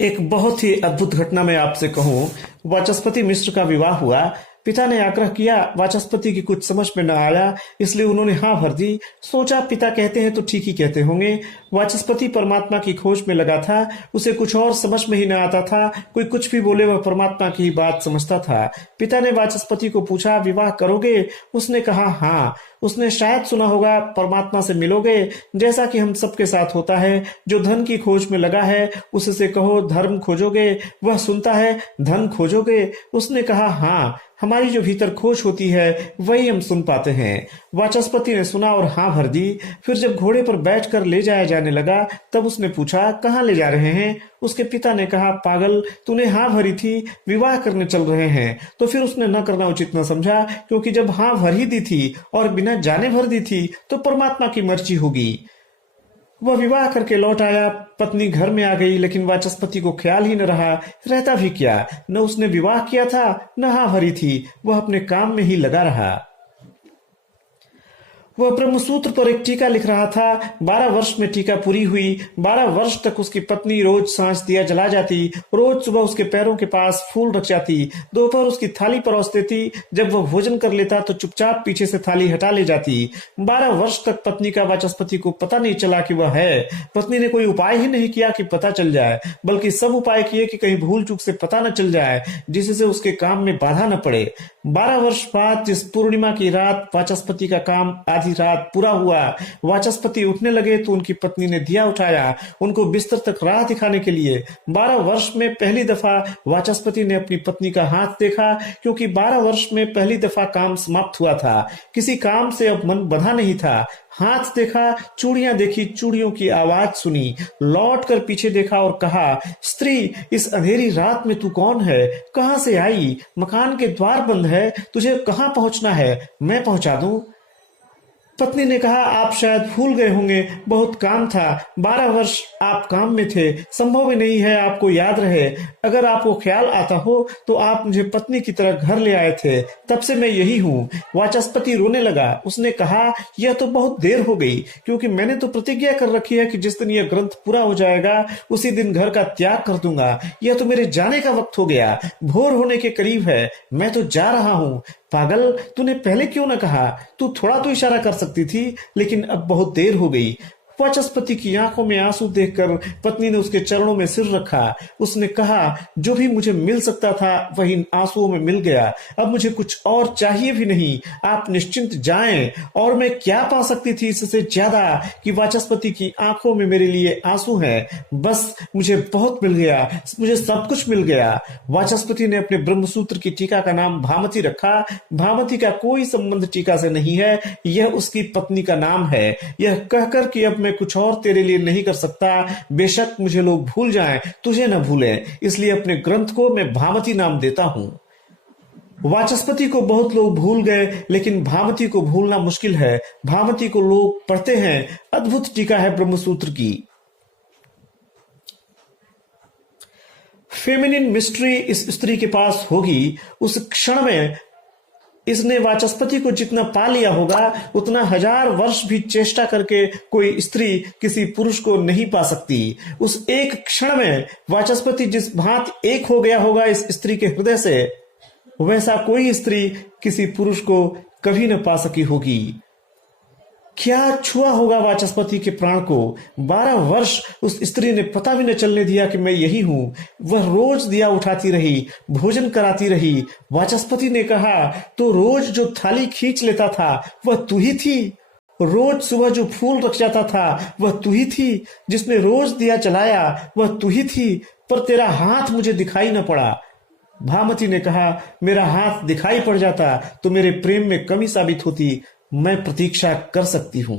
एक बहुत ही अद्भुत घटना मैं आपसे कहूं। वाचस्पति मिश्र का विवाह हुआ। पिता ने आग्रह किया, वाचस्पति की कुछ समझ में न आया, इसलिए उन्होंने हाँ भर दी। सोचा पिता कहते हैं तो ठीक ही कहते होंगे। वाचस्पति परमात्मा की खोज में लगा था, उसे कुछ और समझ में ही न आता था। कोई कुछ भी बोले वह परमात्मा की ही बात समझता था। पिता ने वाचस्पति को पूछा, विवाह करोगे? उसने कहा हाँ। उसने शायद सुना होगा, परमात्मा से मिलोगे, जैसा कि हम सबके साथ होता है। जो धन की खोज में लगा है उससे कहो धर्म खोजोगे, वह सुनता है धन खोजोगे। उसने कहा हाँ, हमारी जो भीतर खोज होती है वही हम सुन पाते हैं। वाचस्पति ने सुना और हाँ भर दी। फिर जब घोड़े पर बैठकर ले जाया जाने लगा तब उसने पूछा, कहाँ ले जा रहे हैं? उसके पिता ने कहा, पागल, तूने हाँ भरी थी, विवाह करने चल रहे हैं। तो फिर उसने न करना उचित न समझा, क्योंकि जब हाँ भर ही दी थी और बिना जाने भर दी थी तो परमात्मा की मर्जी होगी। वह विवाह करके लौट आया। पत्नी घर में आ गई, लेकिन वाचस्पति को ख्याल ही न रहा, रहता भी क्या। न उसने विवाह किया था न हाँ भरी थी, वह अपने काम में ही लगा रहा। वह ब्रह्मसूत्र पर एक टीका लिख रहा था। 12 वर्ष में टीका पूरी हुई। 12 वर्ष तक उसकी पत्नी रोज सांझ दिया जला जाती, रोज सुबह उसके पैरों के पास फूल रख जाती, दोपहर उसकी थाली परोस देती। जब वह भोजन कर लेता तो चुपचाप पीछे से थाली हटा ले जाती। 12 वर्ष तक पत्नी का वाचस्पति को पता नहीं चला कि वह है। पत्नी ने कोई उपाय ही नहीं किया कि पता चल जाए, बल्कि सब उपाय किए कि कहीं भूल चूक से पता न चल जाए, जिससे उसके काम में बाधा न पड़े। 12 वर्ष बाद जिस पूर्णिमा की रात वाचस्पति का काम आधी रात पूरा हुआ, वाचस्पति उठने लगे तो उनकी पत्नी ने दिया उठाया उनको बिस्तर तक राह दिखाने के लिए। 12 वर्ष में पहली दफा वाचस्पति ने अपनी पत्नी का हाथ देखा, क्योंकि 12 वर्ष में पहली दफा काम समाप्त हुआ था। किसी काम से अब मन बंधा नहीं था। हाथ देखा, चूड़ियां देखी, चूड़ियों की आवाज सुनी, लौट कर पीछे देखा और कहा, स्त्री, इस अंधेरी रात में तू कौन है? कहां से आई? मकान के द्वार बंद है, तुझे कहां पहुंचना है? मैं पहुंचा दूं? पत्नी ने कहा, आप शायद भूल गए होंगे, बहुत काम था। 12 वर्ष आप काम में थे, संभव ही नहीं है आपको याद रहे। अगर आपको ख्याल आता हो तो आप मुझे पत्नी की तरह घर ले आए थे, तब से मैं यही हूँ। वाचस्पति रोने लगा। उसने कहा, यह तो बहुत देर हो गई, क्योंकि मैंने तो प्रतिज्ञा कर रखी है कि जिस दिन यह ग्रंथ पूरा हो जाएगा उसी दिन घर का त्याग कर दूंगा। यह तो मेरे जाने का वक्त हो गया, भोर होने के करीब है, मैं तो जा रहा हूँ। पागल, तूने पहले क्यों न कहा? तू थोड़ा तो इशारा कर सकती थी, लेकिन अब बहुत देर हो गई। वाचस्पति की आंखों में आंसू देखकर पत्नी ने उसके चरणों में सिर रखा। उसने कहा, जो भी मुझे मिल सकता था वही इन आंसुओं में मिल गया, अब मुझे कुछ और चाहिए भी नहीं। आप निश्चिंत जाएं। और मैं क्या पा सकती थी इससे ज्यादा कि वाचस्पति की आंखों में मेरे लिए आंसू हैं। बस मुझे बहुत मिल गया, मुझे सब कुछ मिल गया। वाचस्पति ने अपने ब्रह्मसूत्र की टीका का नाम भामती रखा। भामती का कोई संबंध टीका से नहीं है, यह उसकी पत्नी का नाम है। यह कहकर कि अब मैं कुछ और तेरे लिए नहीं कर सकता, बेशक मुझे लोग भूल जाएं, तुझे न भूलें, इसलिए अपने ग्रंथ को मैं भामती नाम देता हूं। वाचस्पति को बहुत लोग भूल गए, लेकिन भामती को भूलना मुश्किल है। भामती को लोग पढ़ते हैं। अद्भुत टीका है ब्रह्मसूत्र की। फेमिनिन मिस्ट्री इस स्त्री के पास होगी, उस क्षण में इसने वाचस्पति को जितना पा लिया होगा उतना 1000 वर्ष भी चेष्टा करके कोई स्त्री किसी पुरुष को नहीं पा सकती। उस एक क्षण में वाचस्पति जिस भांति एक हो गया होगा इस स्त्री के हृदय से, वैसा कोई स्त्री किसी पुरुष को कभी न पा सकी होगी। क्या छुआ होगा वाचस्पति के प्राण को? 12 वर्ष उस स्त्री ने पता भी न चलने दिया कि मैं यही हूं। वह रोज दिया उठाती रही, भोजन कराती रही। वाचस्पति ने कहा, तो रोज जो थाली खींच लेता था वह तू ही थी? रोज सुबह जो फूल रख जाता था वह तू ही थी? जिसने रोज दिया जलाया वह तू ही थी? पर तेरा हाथ मुझे दिखाई न पड़ा। भामती ने कहा, मेरा हाथ दिखाई पड़ जाता तो मेरे प्रेम में कमी साबित होती। मैं प्रतीक्षा कर सकती हूँ।